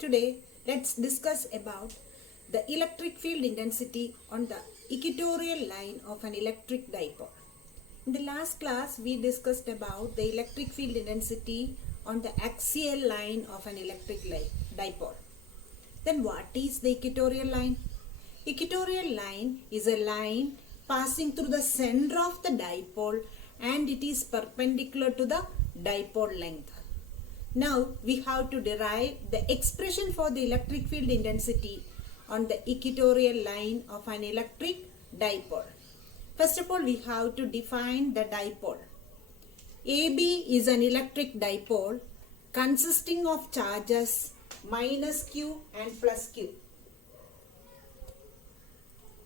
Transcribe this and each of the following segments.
Today, let's discuss about the electric field intensity on the equatorial line of an electric dipole. In the last class, we discussed about the electric field intensity on the axial line of an electric dipole. Then what is the equatorial line? Equatorial line is a line passing through the center of the dipole and it is perpendicular to the dipole length. Now we have to derive the expression for the electric field intensity on the equatorial line of an electric dipole. First of all, we have to define the dipole. AB is an electric dipole consisting of charges minus Q and plus Q.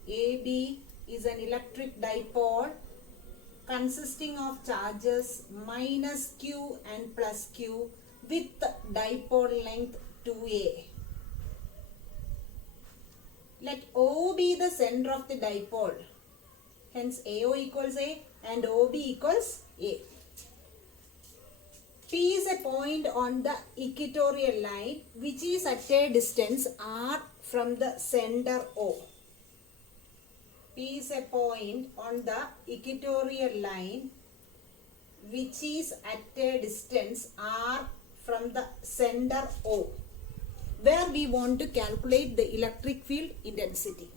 AB is an electric dipole consisting of charges minus Q and plus Q with dipole length 2A. Let O be the center of the dipole. Hence AO equals A and OB equals A. P is a point on the equatorial line which is at a distance R from the center O. P is a point on the equatorial line which is at a distance R from the center O, where we want to calculate the electric field intensity.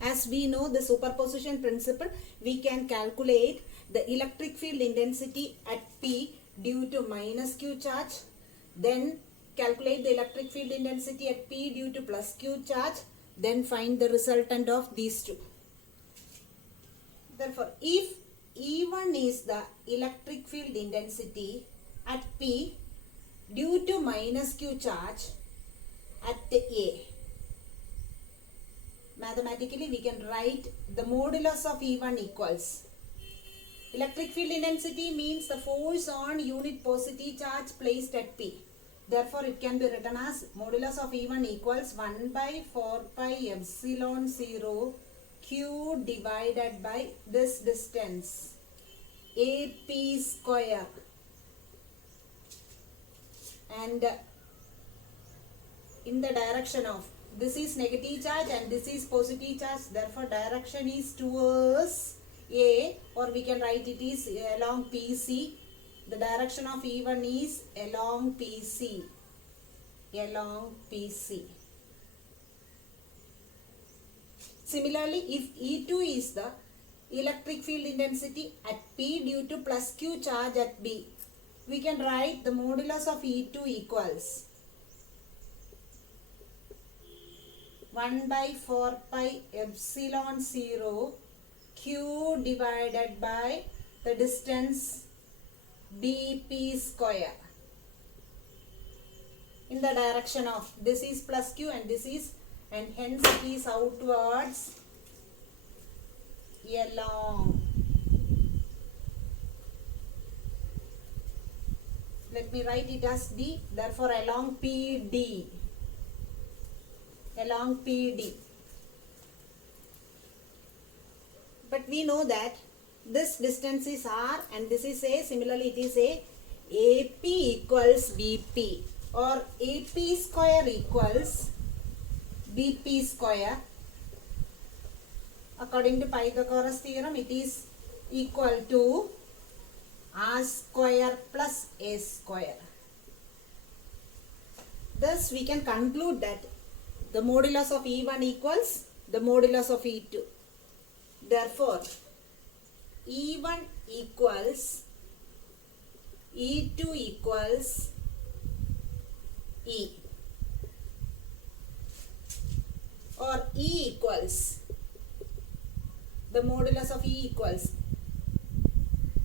As we know the superposition principle, we can calculate the electric field intensity at P due to minus Q charge, then calculate the electric field intensity at P due to plus Q charge, then find the resultant of these two. Therefore, if E1 is the electric field intensity at P due to minus Q charge at A, mathematically we can write the modulus of E1 equals electric field intensity means the force on unit positive charge placed at P. Therefore, it can be written as modulus of E1 equals 1 by 4 pi epsilon 0 Q divided by this distance AP square, and in the direction of this is negative charge and this is positive charge, therefore direction is towards A, or we can write it is along PC. The direction of E1 is along PC. Similarly, if E2 is the electric field intensity at P due to plus Q charge at B, we can write the modulus of E2 equals 1 by 4 pi epsilon 0 Q divided by the distance BP square, in the direction of this is plus Q and this is, and hence it is outwards along. Let me write it as D, therefore along PD. But we know that this distance is R and this is A. Similarly, it is A. AP equals BP, or AP square equals BP square. According to Pythagoras theorem, it is equal to R square plus A square. Thus, we can conclude that the modulus of E1 equals the modulus of E2. Therefore, E1 equals E2 equals E, or E equals the modulus of E equals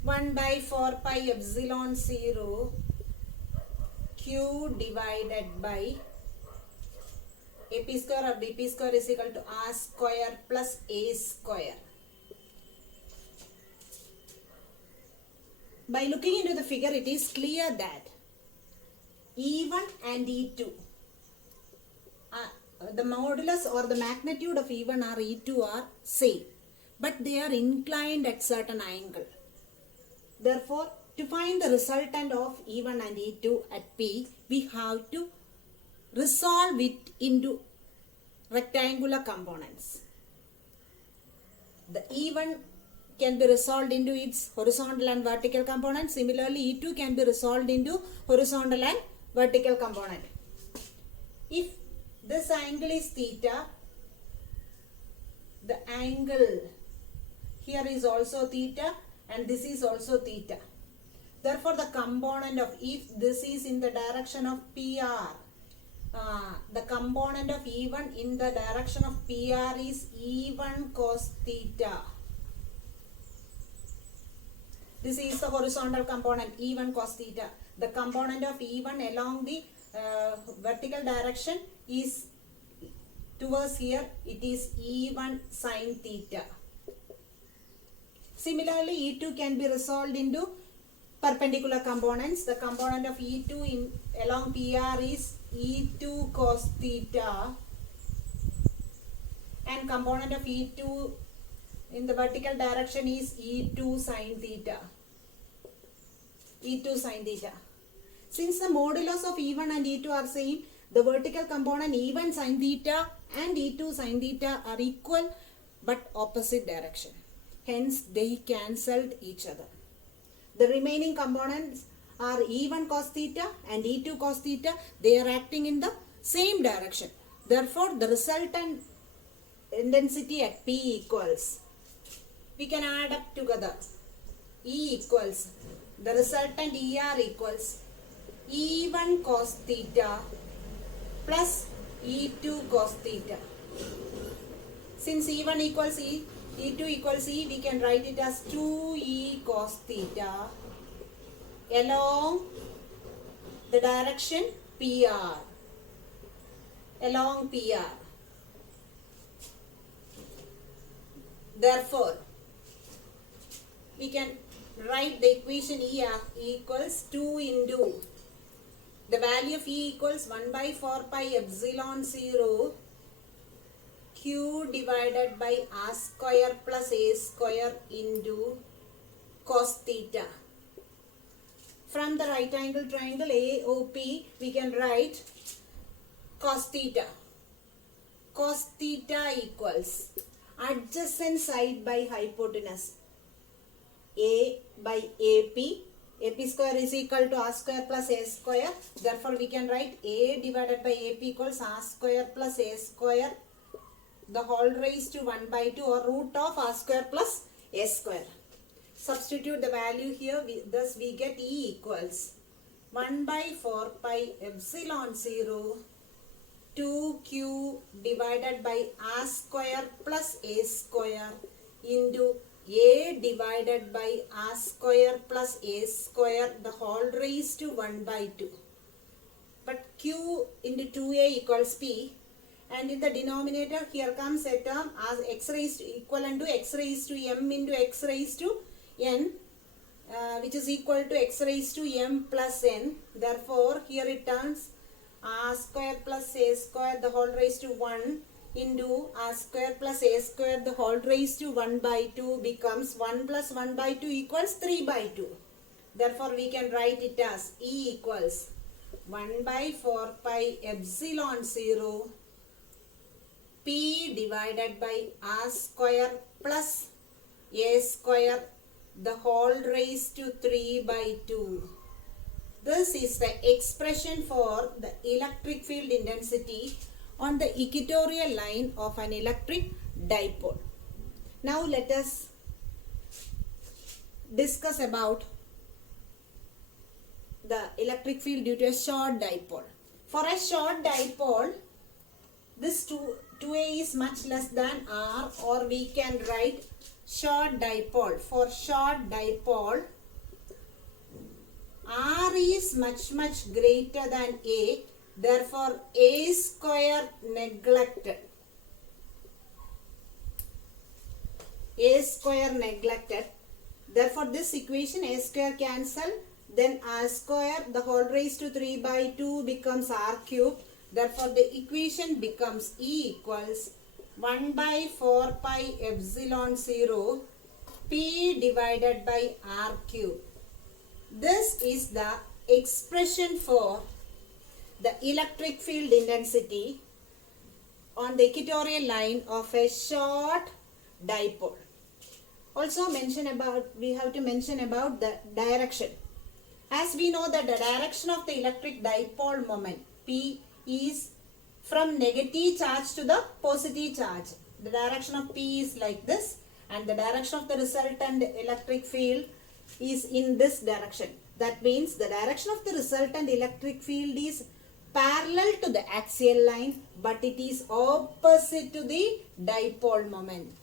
1 by 4 pi epsilon 0 Q divided by AP square or BP square is equal to R square plus A square. By looking into the figure, it is clear that E1 and E2, the modulus or the magnitude of E1 or E2 are same, but they are inclined at certain angle. Therefore, to find the resultant of E1 and E2 at P, we have to resolve it into rectangular components. The E1 can be resolved into its horizontal and vertical component. Similarly, E2 can be resolved into horizontal and vertical component. If this angle is theta, the angle here is also theta and this is also theta. Therefore, the component of, if this is in the direction of PR, the component of E1 in the direction of PR is E1 cos theta. This is the horizontal component E1 cos theta. The component of E1 along the vertical direction is towards here, it is E1 sin theta. Similarly, E2 can be resolved into perpendicular components. The component of E2 along PR is E2 cos theta, and component of E2 in the vertical direction is E2 sin theta. E2 sin theta. Since the modulus of E1 and E2 are same, the vertical component E1 sin theta and E2 sin theta are equal but opposite direction. Hence, they cancelled each other. The remaining components are E1 cos theta and E2 cos theta. They are acting in the same direction. Therefore, the resultant intensity at P equals, we can add up together. E equals, the resultant ER equals E1 cos theta plus E2 cos theta. Since E1 equals E, E2 equals E, we can write it as 2E cos theta along the direction PR. Along PR. Therefore, we can write the equation E equals 2 into the value of E equals 1 by 4 pi epsilon 0 Q divided by R square plus A square into cos theta. From the right angle triangle AOP, we can write cos theta. Cos theta equals adjacent side by hypotenuse. A by AP. AP square is equal to R square plus A square. Therefore, we can write A divided by AP equals R square plus A square, the whole raised to 1 by 2, or root of R square plus A square. Substitute the value here. Thus, we get E equals 1 by 4 pi epsilon 0 2Q divided by R square plus A square into A divided by R square plus A square, the whole raised to 1 by 2. But Q into 2A equals P, and in the denominator here comes a term as x raised to equivalent to x raised to m into x raised to n, which is equal to x raised to m plus n. Therefore, here it turns R square plus A square, the whole raised to 1 into R square plus A square, the whole raised to 1 by 2 becomes 1 plus 1 by 2 equals 3 by 2. Therefore, we can write it as E equals 1 by 4 pi epsilon 0 P divided by R square plus A square, the whole raised to 3 by 2. This is the expression for the electric field intensity on the equatorial line of an electric dipole. Now let us discuss about the electric field due to a short dipole. For a short dipole, this 2A is much less than R, or we can write short dipole. For short dipole, R is much greater than A. Therefore, A square neglected. A square neglected. Therefore, this equation A square cancel. Then R square, the whole raised to 3 by 2 becomes R cube. Therefore, the equation becomes E equals 1 by 4 pi epsilon 0 P divided by R cube. This is the expression for the electric field intensity on the equatorial line of a short dipole. Also we have to mention about the direction. As we know that the direction of the electric dipole moment P is from negative charge to the positive charge. The direction of P is like this, and the direction of the resultant electric field is in this direction. That means the direction of the resultant electric field is parallel to the axial line, but it is opposite to the dipole moment.